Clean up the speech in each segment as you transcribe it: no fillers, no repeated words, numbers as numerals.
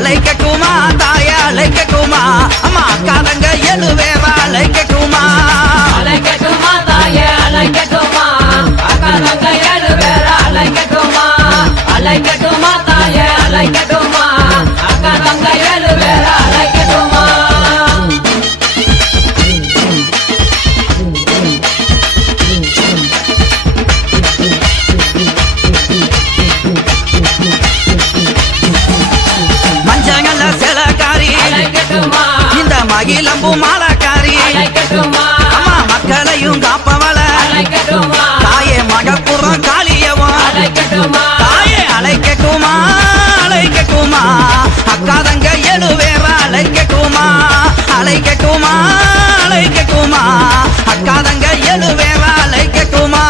அழைக்கட்டுமா தாய அழைக்கட்டுமா அம்மா அக்காதங்க எழுவேரா அழைக்கட்டுமா அழைக்கட்டுமா தாய அழைக்கட்டுமா அக்காதங்க எழுவேரா அழைக்கட்டுமா அழைக்கட்டுமா தாய அழைக்கட்டுமா அக்காதங்க எழுவேரா அழைக்கட்டுமா மஞ்சங்கல்ல சிலக்காரி அழைக்கட்டுமா இந்த மகிழம்பு மாலக்காரி அழைக்கட்டுமா அம்மா மக்களையும் காப்பவள அழைக்கட்டுமா தாயே மகப்புறம் காளியவன் அழைக்கட்டுமா தாயே அழைக்கட்டுமா அழைக்கட்டுமா அக்காதங்க எழுவேரா அழைக்கட்டுமா அழைக்கட்டுமா அழைக்கட்டுமா அக்காதங்க எழுவேரா அழைக்கட்டுமா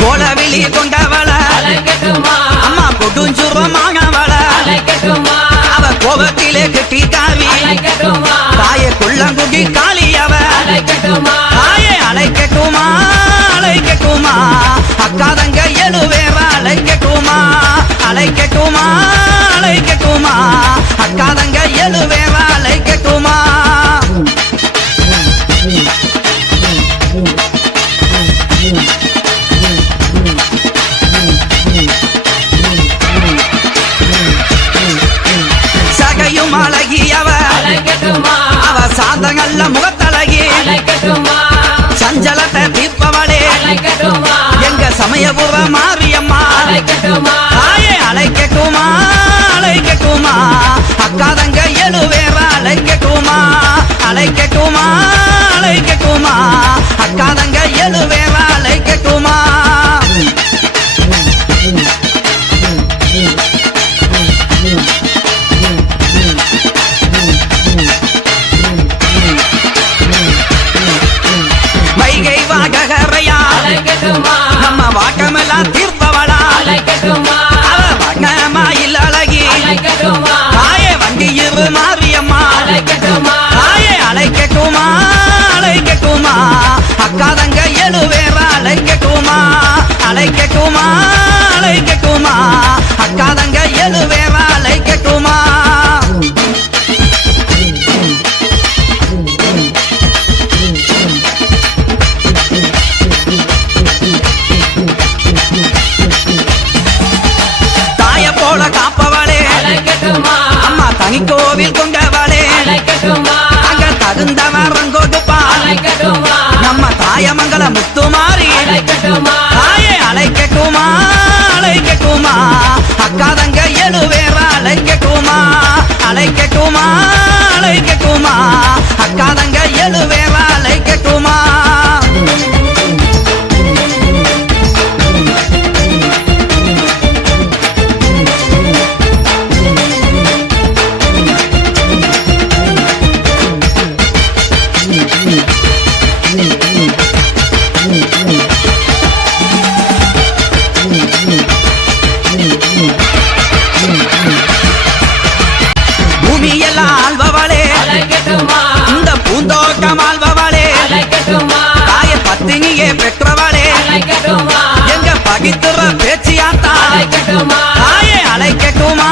கோலவிழி கொண்டவள அழைக்கட்டுமா அம்மா கொடுஞ்சுரமானவள அழைக்கட்டுமா அவ கோபத்திலே கட்டி காவி அழைக்கட்டுமா தாய குள்ளங்குகி காளியவ அழைக்கட்டுமா தாயே அழைக்கட்டுமா அழைக்கட்டுமா அக்காதங்க எழுவேரா அழைக்கட்டுமா அழைக்கட்டுமா அழைக்கட்டுமா அக்காதங்க எழுவேரா அழைக்கட்டுமா சகையும் அழகியவ அழைக்கட்டுமா அவ சாந்தங்கள்ல முகத்தழகி அழைக்கட்டுமா சஞ்சலத்தை தீர்ப்பவளே அழைக்கட்டுமா எங்க சமயபுர மாரியம்மா அழைக்கட்டுமா தாயே அழைக்கட்டுமா அழைக்கட்டுமா அக்காதங்க எழுவேரா அழைக்கட்டுமா அழைக்கட்டுமா அழைக்கட்டுமா அக்காதங்க எழுவேரா அழைக்கட்டுமா வைகை வாகரையா அழைக்கட்டுமா நம்ம வாக்கமெல்லாம் தீர்ப்பவளா அழைக்கட்டுமா அவ வண்ணமாயில் அழகி அழைக்கட்டுமா தாயே வண்டியிரு மாரியம்மா அழைக்கட்டுமா தாயே அழைக்கட்டுமா அழைக்கட்டுமா அக்காதங்க எழுவேரா அழைக்கட்டுமா அழைக்கட்டுமா அழைக்கட்டுமா அக்காதங்க எழுவேரா அழைக்கட்டுமா தாய போல காப்பவளே அழைக்கட்டுமா அம்மா தனிக்கோவில் கொண்டவளே அழைக்கட்டுமா அங்க தகுந்தவரம் கொடுப்பா அழைக்கட்டுமா நம்ம தாயமங்கல முத்துமாரி அழைக்கட்டுமா தாயே அழைக்கட்டுமா அழைக்கட்டுமா அக்காதங்க எழுவேரா அழைக்கட்டுமா அழைக்கட்டுமா அழைக்கட்டுமா அக்காதங்க எழுவேரா அழைக்கட்டுமா பூமியெல்லாம் ஆள்பவளே அழைக்கட்டுமா இந்த பூந்தோட்டம் ஆள்பவளே அழைக்கட்டுமா தாய பத்தினியே பெற்றவளே அழைக்கட்டுமா எங்க பகித்துற பேச்சியாத்தா அழைக்கட்டுமா தாயே அழைக்கட்டுமா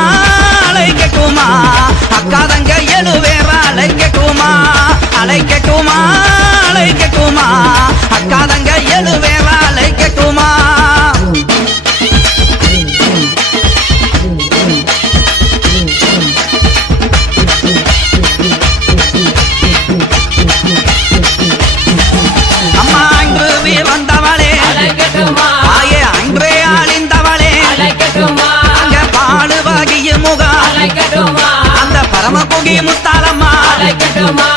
அழைக்கட்டுமா அக்காதங்க எழுவேரா அழைக்கட்டுமா அழைக்கட்டுமா அழைக்கட்டுமா அக்காதங்க எழுவேரா அழைக்கட்டுமா அம்மா அன்று வந்தவளே அழைக்கட்டுமா தாயே அன்றே ஆளிந்தவளே அழைக்கட்டுமா அங்க பாடு வகிய முகம் அழைக்கட்டுமா அந்த பரம புகி முத்தாலம்மா அழைக்கட்டுமா